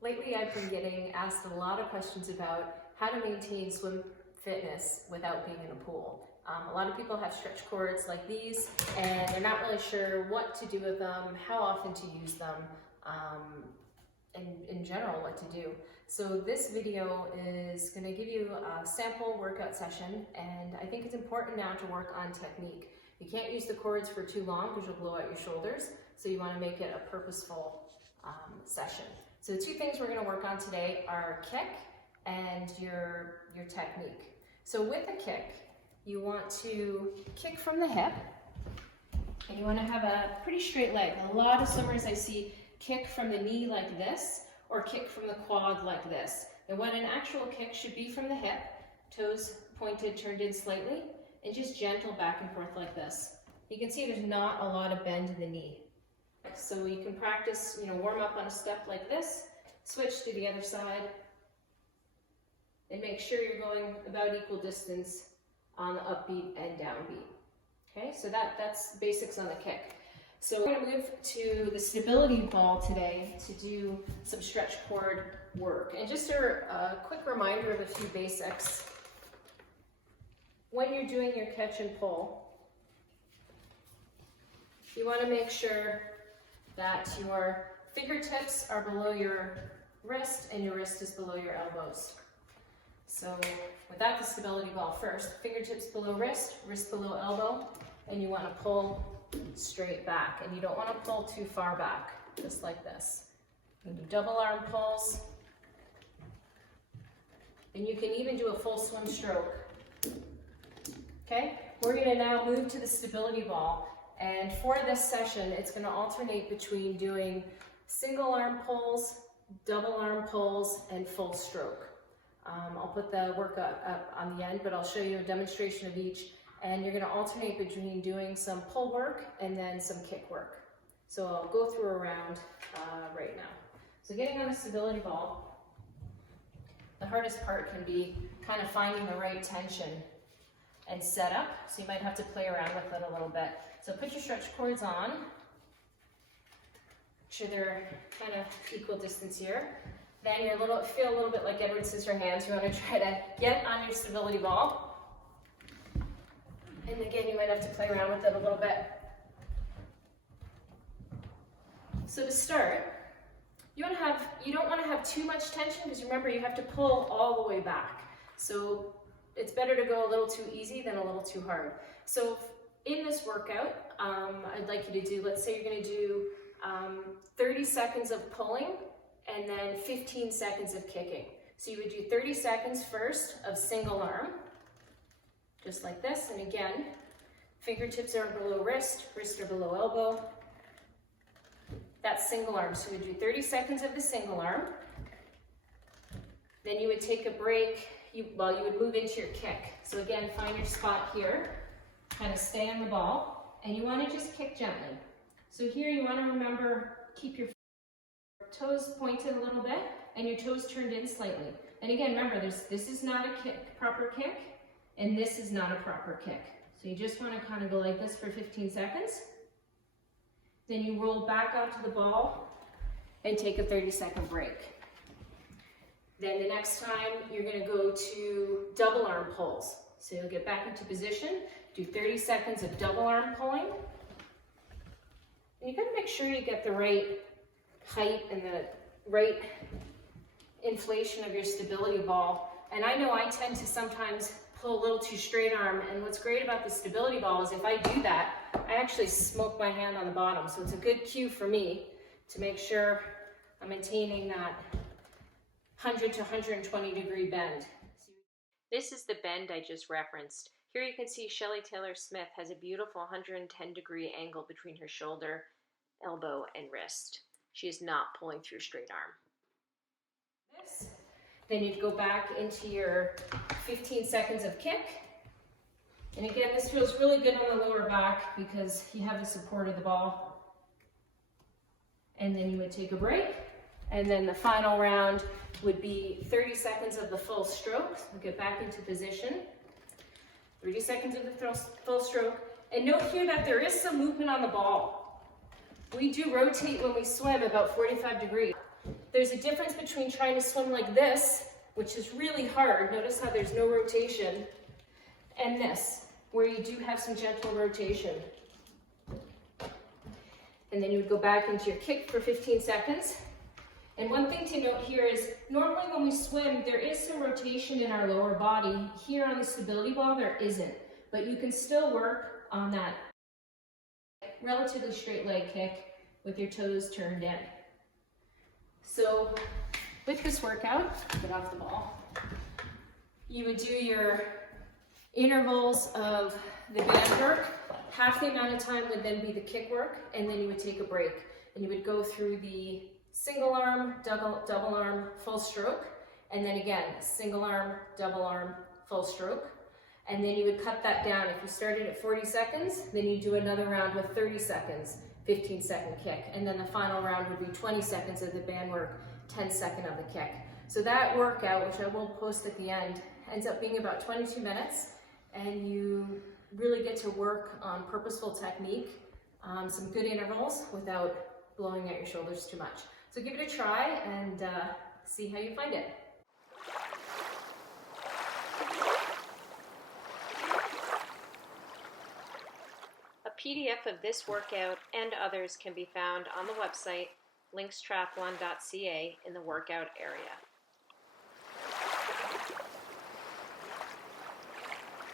Lately I've been getting asked a lot of questions about how to maintain swim fitness without being in a pool. A lot of people have stretch cords like these and they're not really sure what to do with them, how often to use them, and in general what to do. So this video is going to give you a sample workout session, and I think it's important now to work on technique. You can't use the cords for too long because you'll blow out your shoulders, so you want to make it a purposeful session. So the two things we're going to work on today are kick and your technique. So with the kick, you want to kick from the hip, and you want to have a pretty straight leg. A lot of swimmers I see kick from the knee like this, or kick from the quad like this. And what an actual kick should be from the hip, toes pointed, turned in slightly, and just gentle back and forth like this. You can see there's not a lot of bend in the knee. So you can practice, warm up on a step like this, switch to the other side, and make sure you're going about equal distance on the upbeat and downbeat. Okay, so that's basics on the kick. So we're going to move to the stability ball today to do some stretch cord work. And just a quick reminder of a few basics. When you're doing your catch and pull, you want to make sure that your fingertips are below your wrist and your wrist is below your elbows. So without the stability ball first, fingertips below wrist, wrist below elbow, and you want to pull straight back. And you don't want to pull too far back, just like this. You can do double arm pulls, and you can even do a full swim stroke. Okay, we're going to now move to the stability ball. And for this session, it's going to alternate between doing single arm pulls, double arm pulls, and full stroke. I'll put the workout up on the end, but I'll show you a demonstration of each. And you're going to alternate between doing some pull work and then some kick work. So I'll go through a round right now. So getting on a stability ball, the hardest part can be kind of finding the right tension and setup. So you might have to play around with it a little bit. So put your stretch cords on. Make sure they're kind of equal distance here. Then feel a little bit like Edward Scissorhands. You want to try to get on your stability ball. And again, you might have to play around with it a little bit. So to start, you don't want to have too much tension, because remember, you have to pull all the way back. So it's better to go a little too easy than a little too hard. So in this workout, I'd like you to do, let's say you're going to do 30 seconds of pulling and then 15 seconds of kicking. So you would do 30 seconds first of single arm, just like this. And again, fingertips are below wrist, wrists are below elbow. That's single arm. So you would do 30 seconds of the single arm. Then you would take a break. You would move into your kick. So again, find your spot here, kind of stay on the ball, and you want to just kick gently. So here you want to remember, keep your toes pointed a little bit and your toes turned in slightly. And again, remember, this is not a proper kick, and this is not a proper kick. So you just want to kind of go like this for 15 seconds. Then you roll back onto the ball and take a 30-second break. Then the next time, you're going to go to double arm pulls. So you'll get back into position, do 30 seconds of double arm pulling. And you got to make sure you get the right height and the right inflation of your stability ball. And I know I tend to sometimes pull a little too straight arm, and what's great about the stability ball is if I do that, I actually smoke my hand on the bottom. So it's a good cue for me to make sure I'm maintaining that 100 to 120 degree bend. This is the bend I just referenced. Here you can see Shelly Taylor-Smith has a beautiful 110 degree angle between her shoulder, elbow, and wrist. She is not pulling through straight arm. Then you'd go back into your 15 seconds of kick. And again, this feels really good on the lower back because you have the support of the ball. And then you would take a break. And then the final round would be 30 seconds of the full stroke. We'll get back into position. 30 seconds of the full stroke. And note here that there is some movement on the ball. We do rotate when we swim about 45 degrees. There's a difference between trying to swim like this, which is really hard. Notice how there's no rotation, and this, where you do have some gentle rotation. And then you would go back into your kick for 15 seconds. And one thing to note here is, normally when we swim, there is some rotation in our lower body. Here on the stability ball, there isn't. But you can still work on that relatively straight leg kick with your toes turned in. So with this workout, get off the ball, you would do your intervals of the band work. Half the amount of time would then be the kick work, and then you would take a break. And you would go through the single arm, double arm, full stroke, and then again, single arm, full stroke. And then you would cut that down. If you started at 40 seconds, then you do another round with 30 seconds, 15-second kick. And then the final round would be 20 seconds of the band work, 10-second of the kick. So that workout, which I will post at the end, ends up being about 22 minutes, and you really get to work on purposeful technique, some good intervals without blowing out your shoulders too much. So give it a try and see how you find it. A PDF of this workout and others can be found on the website linkstrathlon.ca in the workout area.